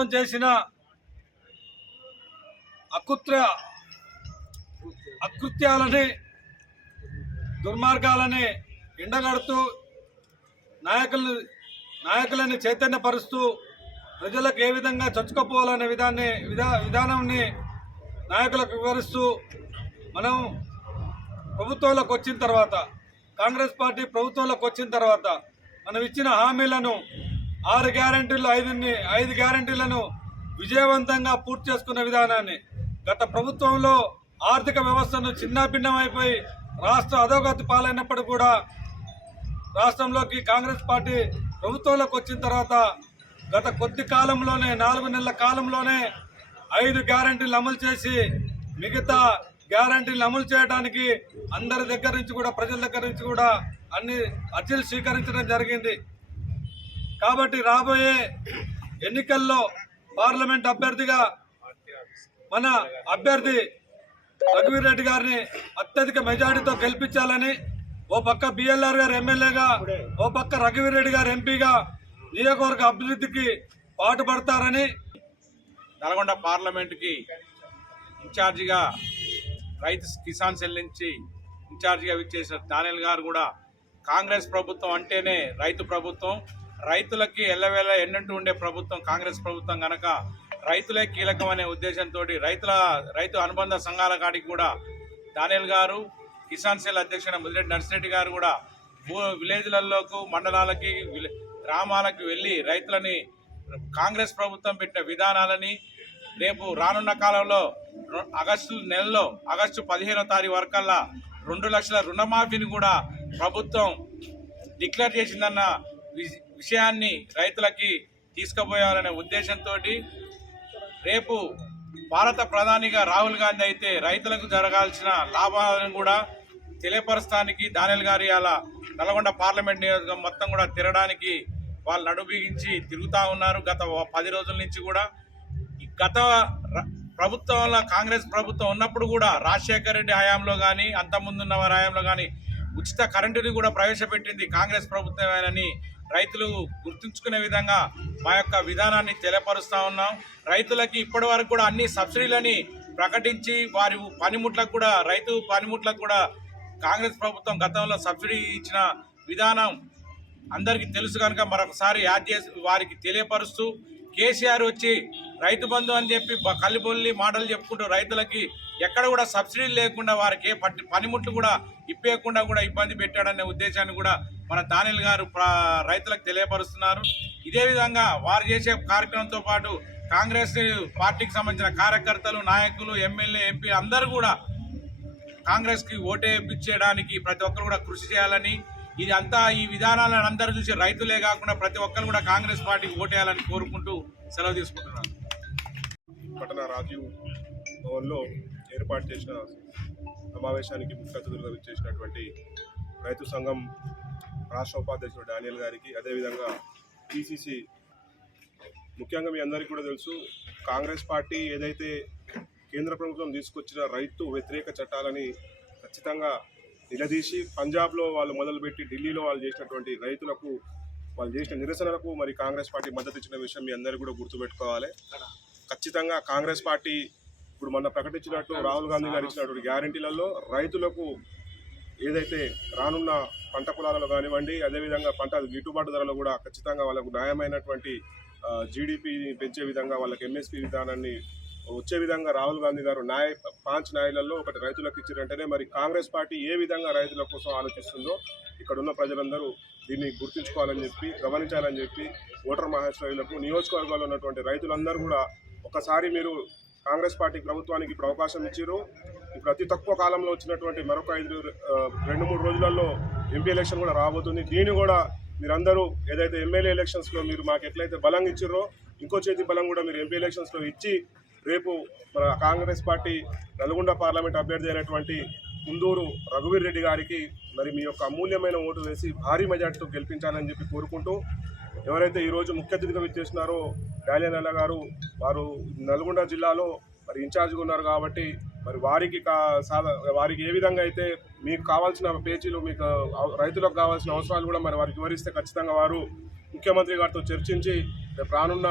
ప్రభుత్వం చేసిన అకృత్య అకృత్యాలని దుర్మార్గాలని ఎండగడుతూ నాయకులు నాయకులని చైతన్యపరుస్తూ ప్రజలకు ఏ విధంగా చొచ్చుకపోవాలనే విధాన్ని విధా విధానాన్ని నాయకులకు వివరిస్తూ మనం ప్రభుత్వంలోకి వచ్చిన తర్వాత కాంగ్రెస్ పార్టీ ప్రభుత్వంలోకి వచ్చిన తర్వాత మనం ఇచ్చిన హామీలను ఆరు గ్యారంటీలు ఐదు ఐదు గ్యారంటీలను విజయవంతంగా పూర్తి చేసుకున్న విధానాన్ని గత ప్రభుత్వంలో ఆర్థిక వ్యవస్థను చిన్నాభిన్నమైపోయి రాష్ట్ర అధోగతి పాలైనప్పుడు కూడా రాష్ట్రంలోకి కాంగ్రెస్ పార్టీ ప్రభుత్వంలోకి వచ్చిన తర్వాత గత కొద్ది కాలంలోనే నాలుగు నెలల కాలంలోనే ఐదు గ్యారంటీలు అమలు చేసి మిగతా గ్యారంటీలు అమలు చేయడానికి అందరి దగ్గర నుంచి కూడా ప్రజల దగ్గర నుంచి కూడా అన్ని అర్జీలు స్వీకరించడం జరిగింది కాబట్టి రాబోయే ఎన్నికల్లో పార్లమెంట్ అభ్యర్థిగా మన అభ్యర్థి రఘువీర్ రెడ్డి గారిని అత్యధిక మెజార్టీతో గెలిపించాలని ఓ పక్క బిఎల్ఆర్ గారు ఎమ్మెల్యేగా ఓ పక్క రఘువీర్ రెడ్డి గారు ఎంపీగా నియోజకవర్గ అభివృద్ధికి పాటుపడతారని నల్గొండ పార్లమెంటుకి ఇన్ఛార్జిగా రైతు కిసాన్ సెల్ నుంచి ఇన్ఛార్జిగా విచ్చేసిన దానిల్ గారు కూడా కాంగ్రెస్ ప్రభుత్వం అంటేనే రైతు ప్రభుత్వం రైతులకి ఎల్లవేళ ఎన్నంటూ ఉండే ప్రభుత్వం కాంగ్రెస్ ప్రభుత్వం కనుక రైతులే కీలకమనే ఉద్దేశంతో రైతుల రైతు అనుబంధ సంఘాల కాడికి కూడా దానియల్ గారు కిసాన్ సేల్ అధ్యక్షుడు ముదిరెడ్డి నర్సిరెడ్డి గారు కూడా భూ విలేజ్లలోకి మండలాలకి గ్రామాలకు వెళ్ళి రైతులని కాంగ్రెస్ ప్రభుత్వం పెట్టిన విధానాలని రేపు రానున్న కాలంలో ఆగస్టు నెలలో ఆగస్టు పదిహేనో తారీఖు వరకల్లా రెండు లక్షల రుణమాఫీని కూడా ప్రభుత్వం డిక్లేర్ చేసిందన్న విషయాన్ని రైతులకి తీసుకుపోయాలనే ఉద్దేశంతో రేపు భారత ప్రధానిగా రాహుల్ గాంధీ అయితే రైతులకు జరగాల్సిన లాభాలను కూడా తెలియపరచడానికి దానిల్ గారి అలా నల్గొండ పార్లమెంట్ నియోజకవర్గం మొత్తం కూడా తిరగడానికి వాళ్ళు నడుబిగించి తిరుగుతూ ఉన్నారు గత పది రోజుల నుంచి కూడా గత ప్రభుత్వంలో కాంగ్రెస్ ప్రభుత్వం ఉన్నప్పుడు కూడా రాజశేఖర రెడ్డి హయాంలో కానీ అంతకుముందున్న వారి హయాంలో కానీ ఉచిత కరెంటుని కూడా ప్రవేశపెట్టింది కాంగ్రెస్ ప్రభుత్వమేనని రైతులు గుర్తుంచుకునే విధంగా మా యొక్క విధానాన్ని తెలియపరుస్తూ ఉన్నాం రైతులకి ఇప్పటి వరకు కూడా అన్ని సబ్సిడీలని ప్రకటించి వారి పనిముట్లకు కూడా రైతు పనిముట్లకు కూడా కాంగ్రెస్ ప్రభుత్వం గతంలో సబ్సిడీ ఇచ్చిన విధానం అందరికీ తెలుసు కనుక మరొకసారి యాడ్ చేసి వారికి తెలియపరుస్తూ కేసీఆర్ వచ్చి రైతు బంధు అని చెప్పి కల్లిబొల్లి మాటలు చెప్పుకుంటూ రైతులకి ఎక్కడ కూడా సబ్సిడీ లేకుండా వారికి ఏ పనిముట్లు కూడా ఇప్పేయకుండా కూడా ఇబ్బంది పెట్టాడనే ఉద్దేశాన్ని కూడా మన దానిల్ గారు రైతులకు తెలియపరుస్తున్నారు ఇదే విధంగా వారు చేసే కార్యక్రమంతో పాటు కాంగ్రెస్ పార్టీకి సంబంధించిన కార్యకర్తలు నాయకులు ఎమ్మెల్యే ఎంపీ అందరూ కూడా కాంగ్రెస్కి ఓటేపించేయడానికి ప్రతి ఒక్కరు కూడా కృషి చేయాలని ఇది అంతా ఈ విధానాలను అందరూ చూసి రైతులే కాకుండా ప్రతి ఒక్కరు కూడా కాంగ్రెస్ పార్టీకి ఓటేయాలని కోరుకుంటూ సెలవు తీసుకుంటున్నాను పట్టణ రాజీవ్ భవన్లో ఏర్పాటు చేసిన సమావేశానికి ముఖ్య అతిథులుగా విచ్చేసినటువంటి రైతు సంఘం రాష్ట్ర ఉపాధ్యక్షుడు డానియల్ గారికి అదేవిధంగా పిసిసి ముఖ్యంగా మీ అందరికీ కూడా తెలుసు కాంగ్రెస్ పార్టీ ఏదైతే కేంద్ర ప్రభుత్వం తీసుకొచ్చిన రైతు వ్యతిరేక చట్టాలని ఖచ్చితంగా నిలదీసి పంజాబ్లో వాళ్ళు మొదలుపెట్టి ఢిల్లీలో వాళ్ళు చేసినటువంటి రైతులకు వాళ్ళు చేసిన నిరసనలకు మరి కాంగ్రెస్ పార్టీ మద్దతు ఇచ్చిన విషయం మీ అందరూ కూడా గుర్తుపెట్టుకోవాలి ఖచ్చితంగా కాంగ్రెస్ పార్టీ ఇప్పుడు మొన్న ప్రకటించినట్టు రాహుల్ గాంధీ గారు ఇచ్చినటువంటి గ్యారంటీలలో రైతులకు ఏదైతే రానున్న పంట పొలాలలో కానివ్వండి అదేవిధంగా పంట గిట్టుబాటు ధరలు కూడా ఖచ్చితంగా వాళ్ళకు న్యాయమైనటువంటి జీడిపిని పెంచే విధంగా వాళ్ళకి ఎంఎస్పీ విధానాన్ని వచ్చే విధంగా రాహుల్ గాంధీ గారు న్యాయ పాంచ్ న్యాయాలలో ఒకటి రైతులకు ఇచ్చినట్టనే మరి కాంగ్రెస్ పార్టీ ఏ విధంగా రైతుల కోసం ఆలోచిస్తుందో ఇక్కడ ఉన్న ప్రజలందరూ దీన్ని గుర్తుంచుకోవాలని చెప్పి గమనించాలని చెప్పి ఓటర్ మహేశ్వరులకు నియోజకవర్గాల్లో ఉన్నటువంటి రైతులందరూ కూడా ఒకసారి మీరు కాంగ్రెస్ పార్టీ ప్రభుత్వానికి ఇప్పుడు అవకాశం ఇచ్చారు ఇప్పుడు అతి తక్కువ కాలంలో వచ్చినటువంటి మరొక ఐదు రెండు మూడు రోజులలో ఎంపీ ఎలక్షన్ కూడా రాబోతుంది దీన్ని కూడా మీరందరూ ఏదైతే ఎమ్మెల్యే ఎలక్షన్స్లో మీరు మాకు ఎట్లయితే బలం ఇచ్చిర్రో ఇంకో చేతి బలం కూడా మీరు ఎంపీ ఎలక్షన్స్లో ఇచ్చి రేపు మన కాంగ్రెస్ పార్టీ నల్గొండ పార్లమెంట్ అభ్యర్థి అయినటువంటి కుందూరు రఘువీర్ రెడ్డి గారికి మరి మీ యొక్క అమూల్యమైన ఓటు వేసి భారీ మెజార్టీతో గెలిపించాలని చెప్పి కోరుకుంటూ ఎవరైతే ఈరోజు ముఖ్య అతిథిగా విచ్చేసినారో డాలియా గారు వారు నల్గొండ జిల్లాలో మరి ఇన్ఛార్జ్గా ఉన్నారు కాబట్టి మరి వారికి కా వారికి ఏ విధంగా అయితే మీకు కావాల్సిన పేజీలు మీకు రైతులకు కావాల్సిన అవసరాలు కూడా మరి వారికి వివరిస్తే ఖచ్చితంగా వారు ముఖ్యమంత్రి గారితో చర్చించి రానున్న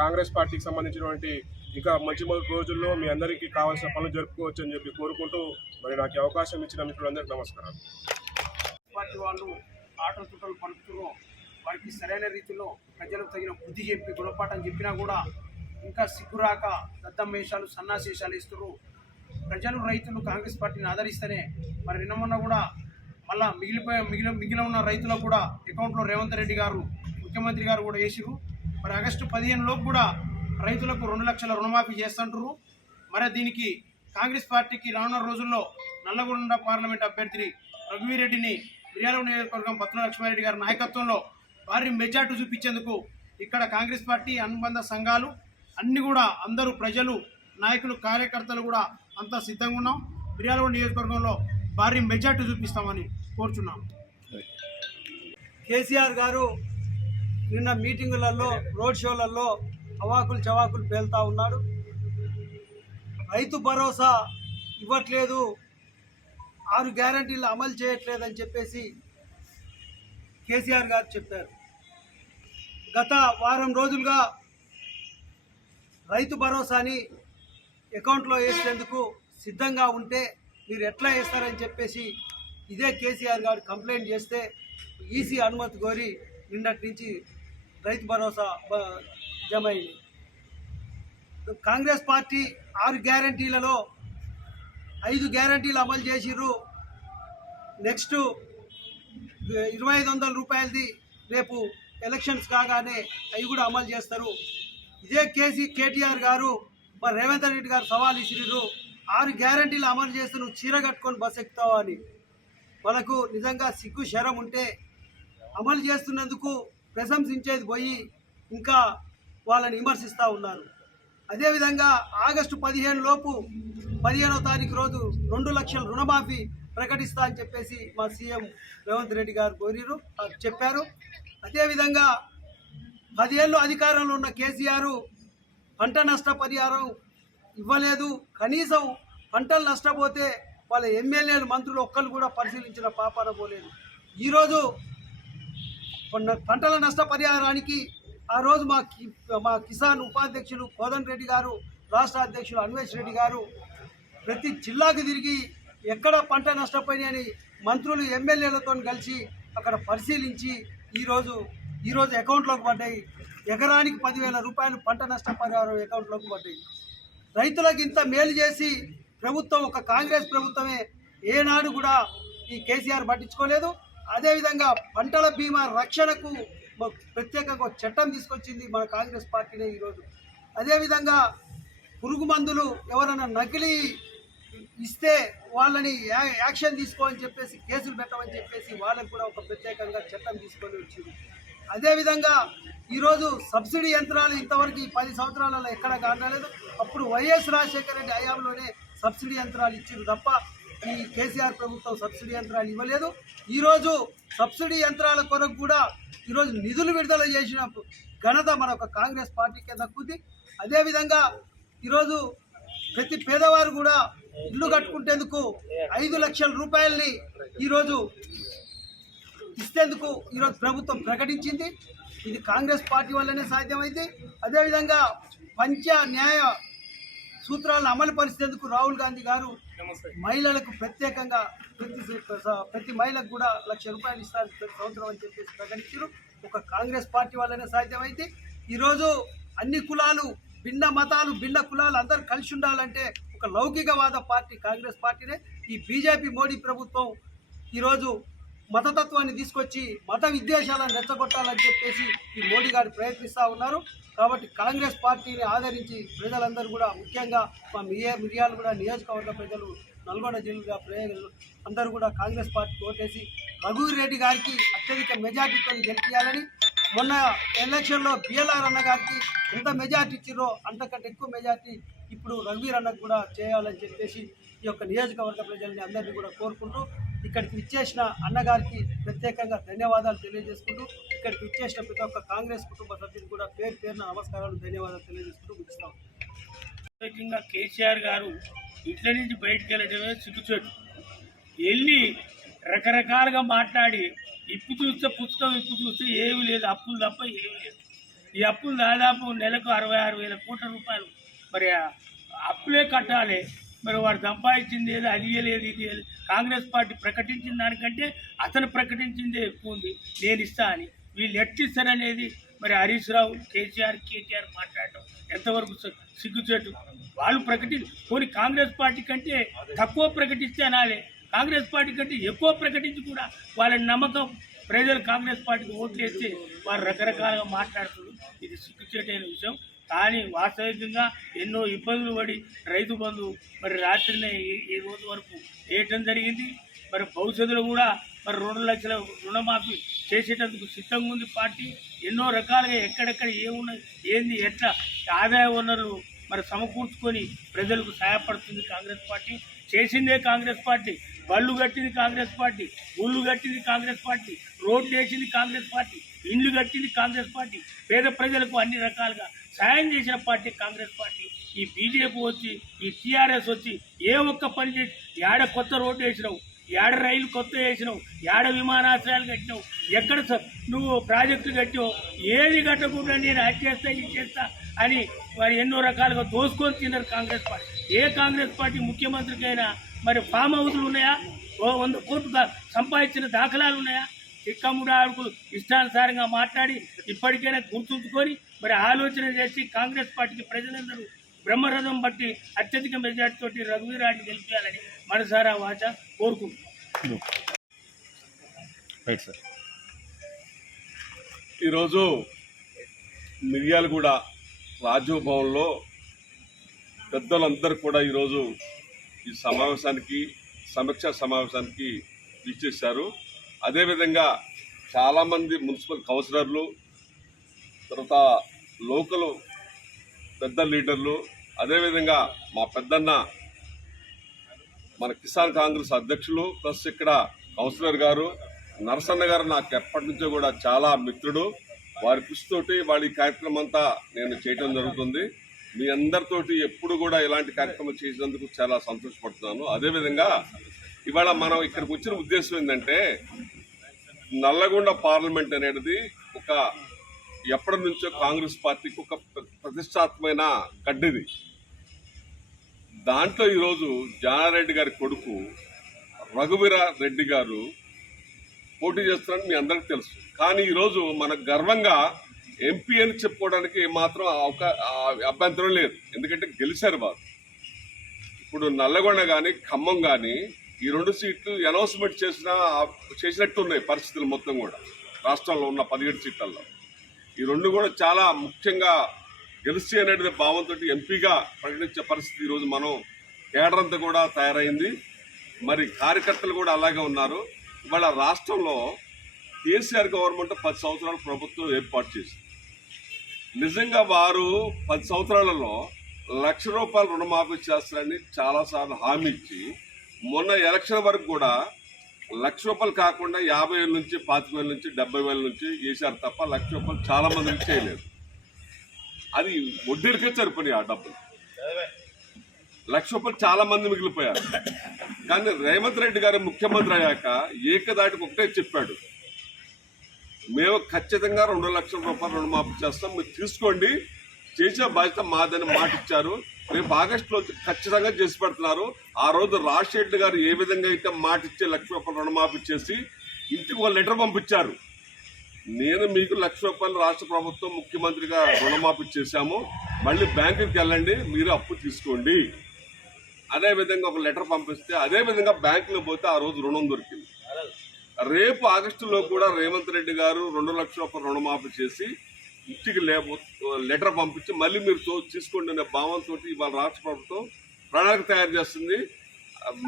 కాంగ్రెస్ పార్టీకి సంబంధించినటువంటి ఇంకా మంచి మొదటి రోజుల్లో మీ అందరికీ కావాల్సిన పనులు జరుపుకోవచ్చు అని చెప్పి కోరుకుంటూ మరి నాకు అవకాశం ఇచ్చిన అందరికీ నమస్కారం పార్టీ వాళ్ళు ఆటో చుట్టాలు పంపుతున్నాం వారికి సరైన రీతిలో ప్రజలకు తగిన బుద్ధి చెప్పి గుణపాఠం చెప్పినా కూడా ఇంకా సిగ్గురాక దద్దమ్మేషాలు సన్నాశేషాలు ఇస్తున్నారు ప్రజలు రైతులు కాంగ్రెస్ పార్టీని ఆదరిస్తేనే మరి నిన్న కూడా మళ్ళా మిగిలిపోయే మిగిలి మిగిలి ఉన్న రైతులకు కూడా అకౌంట్లో రేవంత్ రెడ్డి గారు ముఖ్యమంత్రి గారు కూడా వేసిరు మరి ఆగస్టు పదిహేనులోపు కూడా రైతులకు రెండు లక్షల రుణమాఫీ చేస్తుంటారు మరి దీనికి కాంగ్రెస్ పార్టీకి రానున్న రోజుల్లో నల్లగొండ పార్లమెంట్ అభ్యర్థిని రఘువీరెడ్డిని మిర్యాల నియోజకవర్గం పత్రుల లక్ష్మారెడ్డి గారి నాయకత్వంలో వారిని మెజార్టీ చూపించేందుకు ఇక్కడ కాంగ్రెస్ పార్టీ అనుబంధ సంఘాలు అన్నీ కూడా అందరూ ప్రజలు నాయకులు కార్యకర్తలు కూడా అంతా సిద్ధంగా ఉన్నాం మిర్యాలగూడ నియోజకవర్గంలో భారీ మెజార్టీ చూపిస్తామని కోరుచున్నాం కేసీఆర్ గారు నిన్న మీటింగులలో రోడ్ షోలలో అవాకులు చవాకులు పేలుతా ఉన్నాడు రైతు భరోసా ఇవ్వట్లేదు ఆరు గ్యారంటీలు అమలు చేయట్లేదని చెప్పేసి కేసీఆర్ గారు చెప్పారు గత వారం రోజులుగా రైతు భరోసాని అకౌంట్లో వేసేందుకు సిద్ధంగా ఉంటే మీరు ఎట్లా వేస్తారని చెప్పేసి ఇదే కేసీఆర్ గారు కంప్లైంట్ చేస్తే ఈసీ అనుమతి కోరి నిన్నటి నుంచి రైతు భరోసా జమ అయింది కాంగ్రెస్ పార్టీ ఆరు గ్యారంటీలలో ఐదు గ్యారంటీలు అమలు చేసిర్రు నెక్స్ట్ ఇరవై ఐదు వందల రూపాయలది రేపు ఎలక్షన్స్ కాగానే అవి కూడా అమలు చేస్తారు ఇదే కేసీ కేటీఆర్ గారు మరి రేవంత్ రెడ్డి గారు సవాల్ ఇచ్చినారు ఆరు గ్యారంటీలు అమలు చేస్తే నువ్వు చీర కట్టుకొని బస్ ఎక్కుతావు అని మనకు నిజంగా సిగ్గు శరం ఉంటే అమలు చేస్తున్నందుకు ప్రశంసించేది పోయి ఇంకా వాళ్ళని విమర్శిస్తూ ఉన్నారు అదేవిధంగా ఆగస్టు పదిహేను లోపు పదిహేనో తారీఖు రోజు రెండు లక్షల రుణమాఫీ ప్రకటిస్తా అని చెప్పేసి మా సీఎం రేవంత్ రెడ్డి గారు కోరిరు చెప్పారు అదేవిధంగా పదిహేళ్ళు అధికారంలో ఉన్న కేసీఆర్ పంట నష్టపరిహారం ఇవ్వలేదు కనీసం పంటలు నష్టపోతే వాళ్ళ ఎమ్మెల్యేలు మంత్రులు ఒక్కరు కూడా పరిశీలించిన పాపాన పోలేదు ఈరోజు పంటల నష్టపరిహారానికి ఆ రోజు మా మా కిసాన్ ఉపాధ్యక్షులు కోదన్ రెడ్డి గారు రాష్ట్ర అధ్యక్షులు అన్వేష్ రెడ్డి గారు ప్రతి జిల్లాకు తిరిగి ఎక్కడ పంట నష్టపోయినాయని మంత్రులు ఎమ్మెల్యేలతో కలిసి అక్కడ పరిశీలించి ఈరోజు ఈరోజు అకౌంట్లోకి పడ్డాయి ఎకరానికి పదివేల రూపాయలు పంట నష్ట పరిహారం అకౌంట్లోకి పడ్డాయి రైతులకు ఇంత మేలు చేసి ప్రభుత్వం ఒక కాంగ్రెస్ ప్రభుత్వమే ఏనాడు కూడా ఈ కేసీఆర్ పట్టించుకోలేదు అదేవిధంగా పంటల బీమా రక్షణకు ప్రత్యేకంగా చట్టం తీసుకొచ్చింది మన కాంగ్రెస్ పార్టీనే ఈరోజు అదేవిధంగా పురుగు మందులు ఎవరైనా నకిలీ ఇస్తే వాళ్ళని యాక్షన్ తీసుకోవాలని చెప్పేసి కేసులు పెట్టమని చెప్పేసి వాళ్ళకు కూడా ఒక ప్రత్యేకంగా చట్టం తీసుకొని వచ్చింది అదేవిధంగా ఈరోజు సబ్సిడీ యంత్రాలు ఇంతవరకు ఈ పది సంవత్సరాలలో ఎక్కడ కానలేదు అప్పుడు వైఎస్ రాజశేఖర రెడ్డి హయాంలోనే సబ్సిడీ యంత్రాలు ఇచ్చారు తప్ప ఈ కేసీఆర్ ప్రభుత్వం సబ్సిడీ యంత్రాలు ఇవ్వలేదు ఈరోజు సబ్సిడీ యంత్రాల కొరకు కూడా ఈరోజు నిధులు విడుదల చేసిన ఘనత మన కాంగ్రెస్ పార్టీకే దక్కుద్ది అదేవిధంగా ఈరోజు ప్రతి పేదవారు కూడా ఇల్లు కట్టుకుంటేందుకు ఐదు లక్షల రూపాయల్ని ఈరోజు ఇస్తేందుకు ఈరోజు ప్రభుత్వం ప్రకటించింది ఇది కాంగ్రెస్ పార్టీ వల్లనే సాధ్యమైంది అదేవిధంగా పంచ న్యాయ సూత్రాలను అమలు పరిచేందుకు రాహుల్ గాంధీ గారు మహిళలకు ప్రత్యేకంగా ప్రతి ప్రతి మహిళకు కూడా లక్ష రూపాయలు ఇస్తారు ప్రతి సంవత్సరం అని చెప్పేసి ప్రకటించారు ఒక కాంగ్రెస్ పార్టీ వల్లనే సాధ్యమైంది ఈరోజు అన్ని కులాలు భిన్న మతాలు భిన్న కులాలు అందరూ కలిసి ఉండాలంటే ఒక లౌకికవాద పార్టీ కాంగ్రెస్ పార్టీనే ఈ బీజేపీ మోడీ ప్రభుత్వం ఈరోజు మతతత్వాన్ని తీసుకొచ్చి మత విద్వేషాలను రెచ్చగొట్టాలని చెప్పేసి ఈ మోడీ గారు ప్రయత్నిస్తూ ఉన్నారు కాబట్టి కాంగ్రెస్ పార్టీని ఆదరించి ప్రజలందరూ కూడా ముఖ్యంగా మా మియా మిర్యాలు కూడా నియోజకవర్గ ప్రజలు నల్గొండ జిల్లా ప్రజలు అందరూ కూడా కాంగ్రెస్ పార్టీ ఓటేసి రఘువీర్ రెడ్డి గారికి అత్యధిక మెజార్టీతో గెలిపించాలని మొన్న ఎలక్షన్లో బిఎల్ఆర్ అన్న గారికి ఎంత మెజార్టీ ఇచ్చిరో అంతకంటే ఎక్కువ మెజార్టీ ఇప్పుడు రఘువీర్ అన్నకు కూడా చేయాలని చెప్పేసి ఈ యొక్క నియోజకవర్గ ప్రజల్ని అందరినీ కూడా కోరుకుంటూ ఇక్కడికి ఇచ్చేసిన అన్నగారికి ప్రత్యేకంగా ధన్యవాదాలు తెలియజేసుకుంటూ ఇక్కడికి ఇచ్చేసిన ప్రతి ఒక్క కాంగ్రెస్ కుటుంబ సభ్యులు కూడా పేరు పేరున నమస్కారాలు ధన్యవాదాలు తెలియజేసుకుంటూ ముగిస్తాం ముఖ్యంగా కేసీఆర్ గారు ఇట్ల నుంచి బయటకు వెళ్ళడమే చిక్కుచోటు వెళ్ళి రకరకాలుగా మాట్లాడి ఇప్పు చూస్తే పుస్తకం ఇప్పు చూస్తే ఏమి లేదు అప్పులు తప్ప ఏమి లేదు ఈ అప్పులు దాదాపు నెలకు అరవై ఆరు వేల కోట్ల రూపాయలు మరి అప్పులే కట్టాలి మరి వాడు సంపాదించింది ఏదో అది లేదు ఇది కాంగ్రెస్ పార్టీ ప్రకటించిన దానికంటే అతను ప్రకటించిందే ఎక్కువ ఉంది నేను ఇస్తా అని వీళ్ళు అనేది మరి హరీష్ రావు కేసీఆర్ కేటీఆర్ మాట్లాడటం ఎంతవరకు సిగ్గుచేటు వాళ్ళు ప్రకటి కొన్ని కాంగ్రెస్ పార్టీ కంటే తక్కువ ప్రకటిస్తే అనాలి కాంగ్రెస్ పార్టీ కంటే ఎక్కువ ప్రకటించి కూడా వాళ్ళ నమ్మకం ప్రజలు కాంగ్రెస్ పార్టీకి ఓట్లేస్తే వారు రకరకాలుగా మాట్లాడుతున్నారు ఇది సిగ్గుచేటైన విషయం కానీ వాస్తవికంగా ఎన్నో ఇబ్బందులు పడి రైతు బంధు మరి రాత్రినే ఈ రోజు వరకు వేయటం జరిగింది మరి భవిష్యత్తులో కూడా మరి రెండు లక్షల రుణమాఫీ చేసేటందుకు సిద్ధంగా ఉంది పార్టీ ఎన్నో రకాలుగా ఎక్కడెక్కడ ఏమున్నాయి ఏంది ఎట్లా ఆదాయ వనరులు మరి సమకూర్చుకొని ప్రజలకు సహాయపడుతుంది కాంగ్రెస్ పార్టీ చేసిందే కాంగ్రెస్ పార్టీ బళ్ళు కట్టింది కాంగ్రెస్ పార్టీ ఊళ్ళు కట్టింది కాంగ్రెస్ పార్టీ రోడ్లు వేసింది కాంగ్రెస్ పార్టీ ఇండ్లు కట్టింది కాంగ్రెస్ పార్టీ పేద ప్రజలకు అన్ని రకాలుగా సాయం చేసిన పార్టీ కాంగ్రెస్ పార్టీ ఈ బీజేపీ వచ్చి ఈ టీఆర్ఎస్ వచ్చి ఏ ఒక్క పని చేసి ఏడ కొత్త రోడ్డు వేసినావు ఏడ రైలు కొత్త వేసినావు ఏడ విమానాశ్రయాలు కట్టినావు ఎక్కడ నువ్వు ప్రాజెక్టు కట్టావు ఏది కట్టకుండా నేను అది చేస్తా ఇది చేస్తా అని వారు ఎన్నో రకాలుగా దోసుకొని తిన్నారు కాంగ్రెస్ పార్టీ ఏ కాంగ్రెస్ పార్టీ ముఖ్యమంత్రికైనా మరి ఫామ్ హౌస్లు ఉన్నాయా వంద కోట్లు సంపాదించిన దాఖలాలు ఉన్నాయా ఇక్కముడాడుకు ఇష్టానుసారంగా మాట్లాడి ఇప్పటికైనా గుర్తుంచుకొని మరి ఆలోచన చేసి కాంగ్రెస్ పార్టీకి ప్రజలందరూ బ్రహ్మరథం బట్టి అత్యధిక మెజార్టీతో రఘువీరాన్ని గెలిపించాలని మనసారా వాచ కోరుకుంటున్నాం ఈరోజు కూడా రాజభవన్లో పెద్దలందరూ కూడా ఈరోజు ఈ సమావేశానికి సమీక్ష సమావేశానికి ఇచ్చేశారు అదేవిధంగా చాలామంది మున్సిపల్ కౌన్సిలర్లు తర్వాత లోకల్ పెద్ద లీడర్లు అదేవిధంగా మా పెద్దన్న మన కిసాన్ కాంగ్రెస్ అధ్యక్షులు ప్లస్ ఇక్కడ కౌన్సిలర్ గారు నరసన్న గారు నాకు ఎప్పటి నుంచో కూడా చాలా మిత్రుడు వారి కృషితోటి వాళ్ళ కార్యక్రమం అంతా నేను చేయడం జరుగుతుంది మీ అందరితోటి ఎప్పుడు కూడా ఇలాంటి కార్యక్రమం చేసినందుకు చాలా సంతోషపడుతున్నాను అదేవిధంగా ఇవాళ మనం ఇక్కడికి వచ్చిన ఉద్దేశం ఏంటంటే నల్లగొండ పార్లమెంట్ అనేది ఒక ఎప్పటి నుంచో కాంగ్రెస్ పార్టీకి ఒక ప్రతిష్టాత్మైన గడ్డిది దాంట్లో ఈరోజు జానారెడ్డి గారి కొడుకు రఘువీర రెడ్డి గారు పోటీ చేస్తున్నారని మీ అందరికీ తెలుసు కానీ ఈరోజు మనకు గర్వంగా ఎంపీ అని చెప్పుకోవడానికి మాత్రం అభ్యంతరం లేదు ఎందుకంటే గెలిచారు వారు ఇప్పుడు నల్లగొండ కానీ ఖమ్మం కానీ ఈ రెండు సీట్లు అనౌన్స్మెంట్ చేసిన చేసినట్టు ఉన్నాయి పరిస్థితులు మొత్తం కూడా రాష్ట్రంలో ఉన్న పదిహేడు సీట్లలో ఈ రెండు కూడా చాలా ముఖ్యంగా గెలిచి అనేది భావంతో ఎంపీగా ప్రకటించే పరిస్థితి ఈరోజు మనం కేడర్ అంతా కూడా తయారైంది మరి కార్యకర్తలు కూడా అలాగే ఉన్నారు ఇవాళ రాష్ట్రంలో కేసీఆర్ గవర్నమెంట్ పది సంవత్సరాలు ప్రభుత్వం ఏర్పాటు చేసింది నిజంగా వారు పది సంవత్సరాలలో లక్ష రూపాయలు రుణమాఫీ చేస్తారని చాలాసార్లు హామీ ఇచ్చి మొన్న ఎలక్షన్ వరకు కూడా లక్ష రూపాయలు కాకుండా యాభై వేల నుంచి పాతిక వేల నుంచి డెబ్బై వేల నుంచి వేశారు తప్ప లక్ష రూపాయలు చాలా మందికి చేయలేదు అది వడ్డీలకే సరిపోయినాయి ఆ డబ్బులు లక్ష రూపాయలు చాలా మంది మిగిలిపోయారు కానీ రేవంత్ రెడ్డి గారు ముఖ్యమంత్రి అయ్యాక ఏకదాటికి ఒకటే చెప్పాడు మేము ఖచ్చితంగా రెండు లక్షల రూపాయలు రుణమాఫీ చేస్తాం మీరు తీసుకోండి చేసే బాధ్యత మాదని మాట ఇచ్చారు రేపు ఆగస్టులో ఖచ్చితంగా చేసి పెడుతున్నారు ఆ రోజు రాజశేఖర్ గారు ఏ విధంగా అయితే మాటిచ్చే లక్ష రూపాయలు రుణమాఫీ చేసి ఇంటికి ఒక లెటర్ పంపించారు నేను మీకు లక్ష రూపాయలు రాష్ట్ర ప్రభుత్వం ముఖ్యమంత్రిగా రుణమాఫీ చేశాము మళ్ళీ బ్యాంకుకి వెళ్ళండి మీరు అప్పు తీసుకోండి అదేవిధంగా ఒక లెటర్ పంపిస్తే అదేవిధంగా బ్యాంకులో పోతే ఆ రోజు రుణం దొరికింది రేపు ఆగస్టులో కూడా రేవంత్ రెడ్డి గారు రెండు లక్షల రుణమాఫీ చేసి ఇంటికి లేకపోతే లెటర్ పంపించి మళ్ళీ మీరు తీసుకోండి అనే భావంతో ఇవాళ రాష్ట్ర ప్రభుత్వం ప్రణాళిక తయారు చేస్తుంది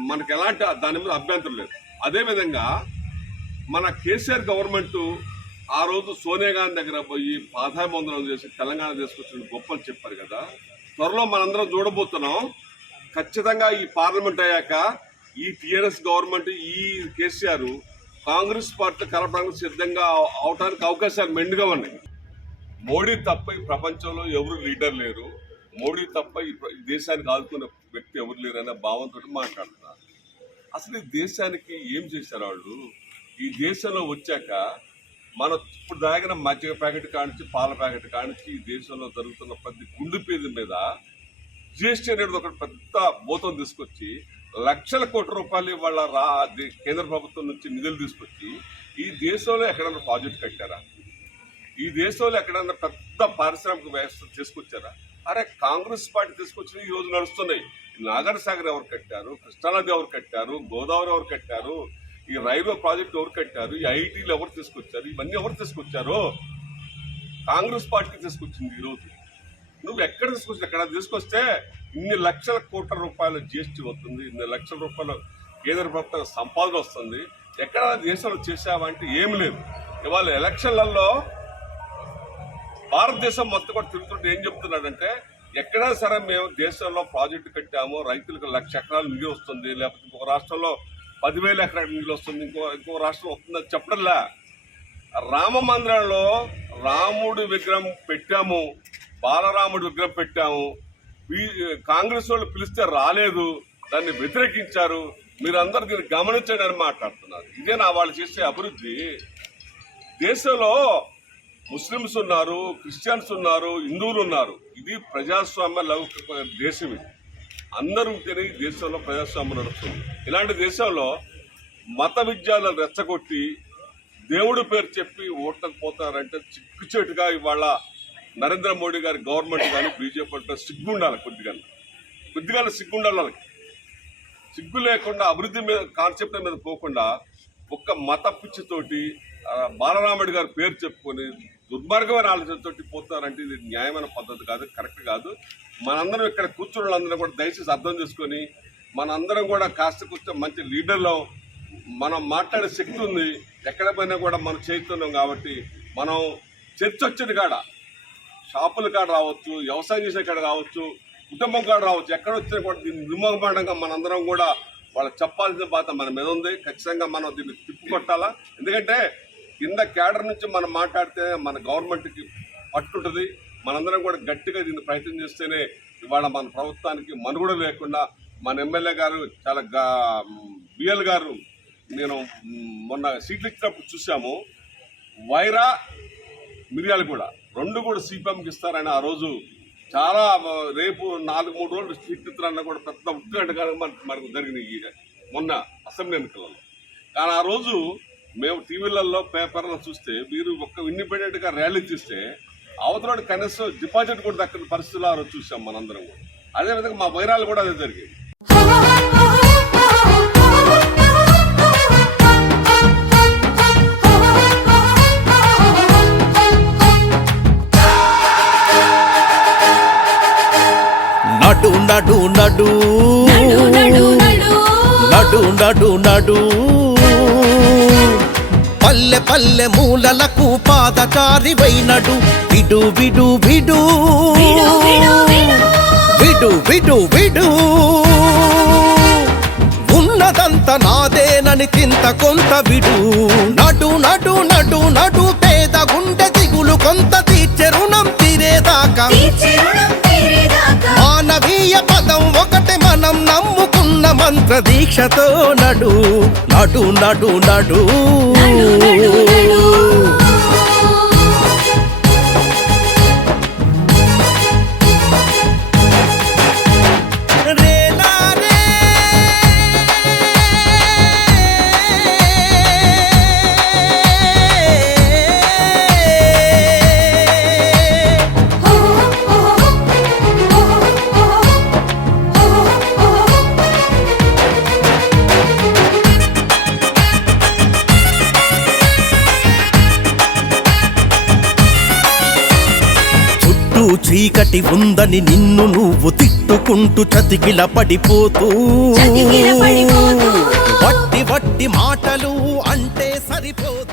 మనకు ఎలాంటి దాని మీద అభ్యంతరం లేదు అదేవిధంగా మన కేసీఆర్ గవర్నమెంట్ ఆ రోజు సోనియా గాంధీ దగ్గర పోయి పాదాభివందనం చేసి తెలంగాణ తీసుకొచ్చిన గొప్పలు చెప్పారు కదా త్వరలో మనందరం చూడబోతున్నాం ఖచ్చితంగా ఈ పార్లమెంట్ అయ్యాక ఈ టీఆర్ఎస్ గవర్నమెంట్ ఈ కేసీఆర్ కాంగ్రెస్ పార్టీ కలపడానికి సిద్ధంగా అవటానికి అవకాశాలు మెండుగా ఉన్నాయి మోడీ తప్ప ఈ ప్రపంచంలో ఎవరు లీడర్ లేరు మోడీ తప్ప ఈ దేశానికి ఆదుకున్న వ్యక్తి ఎవరు లేరు అనే భావంతో మాట్లాడుతున్నారు అసలు ఈ దేశానికి ఏం చేశారు వాళ్ళు ఈ దేశంలో వచ్చాక మన ఇప్పుడు దాగిన మజ్జిగ ప్యాకెట్ కానించి పాల ప్యాకెట్ కానిచ్చి ఈ దేశంలో జరుగుతున్న ప్రతి గుండు పేద మీద జిఎస్టీ అనేది ఒక పెద్ద మూతం తీసుకొచ్చి లక్షల కోట్ల రూపాయలు వాళ్ళ రా కేంద్ర ప్రభుత్వం నుంచి నిధులు తీసుకొచ్చి ఈ దేశంలో ఎక్కడైనా ప్రాజెక్ట్ కట్టారా ఈ దేశంలో ఎక్కడన్నా పెద్ద పారిశ్రామిక వ్యవస్థ తీసుకొచ్చారా అరే కాంగ్రెస్ పార్టీ తీసుకొచ్చిన ఈ రోజు నడుస్తున్నాయి నాగర్ సాగర్ ఎవరు కట్టారు కృష్ణానది ఎవరు కట్టారు గోదావరి ఎవరు కట్టారు ఈ రైల్వే ప్రాజెక్ట్ ఎవరు కట్టారు ఈ ఐటీలు ఎవరు తీసుకొచ్చారు ఇవన్నీ ఎవరు తీసుకొచ్చారు కాంగ్రెస్ పార్టీకి తీసుకొచ్చింది ఈరోజు నువ్వు ఎక్కడ తీసుకొచ్చి ఎక్కడ తీసుకొస్తే ఇన్ని లక్షల కోట్ల రూపాయల జిఎస్టీ వస్తుంది ఇన్ని లక్షల రూపాయల కేంద్ర ప్రభుత్వం సంపాదన వస్తుంది ఎక్కడ దేశంలో చేసావంటే ఏమి లేదు ఇవాళ ఎలక్షన్లలో భారతదేశం మొత్తం కూడా తిరుగుతుంటే ఏం చెప్తున్నాడంటే ఎక్కడా సరే మేము దేశంలో ప్రాజెక్టు కట్టాము రైతులకు లక్ష ఎకరాలు నీళ్ళు వస్తుంది లేకపోతే ఇంకో రాష్ట్రంలో పదివేల ఎకరాల నీళ్ళు వస్తుంది ఇంకో ఇంకో రాష్ట్రం వస్తుందని చెప్పడంలా రామ మందిరంలో రాముడు విగ్రహం పెట్టాము బాలరాముడు విగ్రహం పెట్టాము కాంగ్రెస్ వాళ్ళు పిలిస్తే రాలేదు దాన్ని వ్యతిరేకించారు మీరందరూ దీన్ని గమనించండి అని మాట్లాడుతున్నారు ఇదే నా వాళ్ళు చేసే అభివృద్ధి దేశంలో ముస్లిమ్స్ ఉన్నారు క్రిస్టియన్స్ ఉన్నారు హిందువులు ఉన్నారు ఇది ప్రజాస్వామ్య లవ్ దేశం ఇది అందరూ ఉంటేనే ఈ దేశంలో ప్రజాస్వామ్యం నడుస్తుంది ఇలాంటి దేశంలో మత విద్యాలను రెచ్చగొట్టి దేవుడు పేరు చెప్పి ఓట్లకు పోతారంటే చెట్టుగా ఇవాళ నరేంద్ర మోడీ గారి గవర్నమెంట్ కానీ బీజేపీ అంటే ఉండాలి కొద్దిగా కొద్దిగా ఉండాలి వాళ్ళకి సిగ్గు లేకుండా అభివృద్ధి మీద కాన్సెప్ట్ మీద పోకుండా ఒక్క మత పిచ్చితోటి బాలరాముడి గారి పేరు చెప్పుకొని దుర్మార్గమైన ఆలోచనతో పోతున్నారంటే ఇది న్యాయమైన పద్ధతి కాదు కరెక్ట్ కాదు మనందరం ఇక్కడ కూర్చున్న కూడా దయచేసి అర్థం చేసుకొని మనందరం కూడా కాస్త కూర్చో మంచి లీడర్లో మనం మాట్లాడే శక్తి ఉంది ఎక్కడ పోయినా కూడా మనం చేస్తున్నాం కాబట్టి మనం చర్చ వచ్చిన కాడ షాపుల కాడ రావచ్చు వ్యవసాయం చేసే కాడ రావచ్చు కుటుంబం కాడ రావచ్చు ఎక్కడ వచ్చినా కూడా దీన్ని నిర్మగమాడంగా మనందరం కూడా వాళ్ళు చెప్పాల్సిన బాధ మన మీద ఉంది ఖచ్చితంగా మనం దీన్ని తిప్పు కొట్టాలా ఎందుకంటే కింద క్యాడర్ నుంచి మనం మాట్లాడితే మన గవర్నమెంట్కి పట్టుంటుంది మనందరం కూడా గట్టిగా దీన్ని ప్రయత్నం చేస్తేనే ఇవాళ మన ప్రభుత్వానికి మనుగడ లేకుండా మన ఎమ్మెల్యే గారు చాలా బిఎల్ గారు నేను మొన్న సీట్లు ఇచ్చినప్పుడు చూసాము వైరా మిరియాలు కూడా రెండు కూడా సిపిఎంకి ఇస్తారని ఆ రోజు చాలా రేపు నాలుగు మూడు రోజులు సీట్లు ఇస్తారన్న కూడా పెద్ద ఉత్కంఠ మనకు మనకు జరిగినాయి మొన్న అసెంబ్లీ ఎన్నికలలో కానీ ఆ రోజు మేము టీవీలలో పేపర్లో చూస్తే మీరు ఒక ఇండిపెండెంట్గా ర్యాలీ చూస్తే అవతల కనీసం డిపాజిట్ కూడా దక్కిన పరిస్థితులు చూసాం మనందరం కూడా అదేవిధంగా మా వైరాలు కూడా అదే జరిగింది నడు నడు నడు నడు నడు నడు పల్లె పల్లె మూలలకు పాదచారి వైనడు విడు విడు విడు విడు విడు విడు ఉన్నదంత నాదేనని చింత కొంత విడు నడు నడు నడు నడు పేద గుండె దిగులు కొంత మంత్ర దీక్షతో నడు నడు నడు నడు ఒకటి ఉందని నిన్ను నువ్వు తిట్టుకుంటూ చతికిల పడిపోతూ వట్టి వట్టి మాటలు అంటే సరిపోతు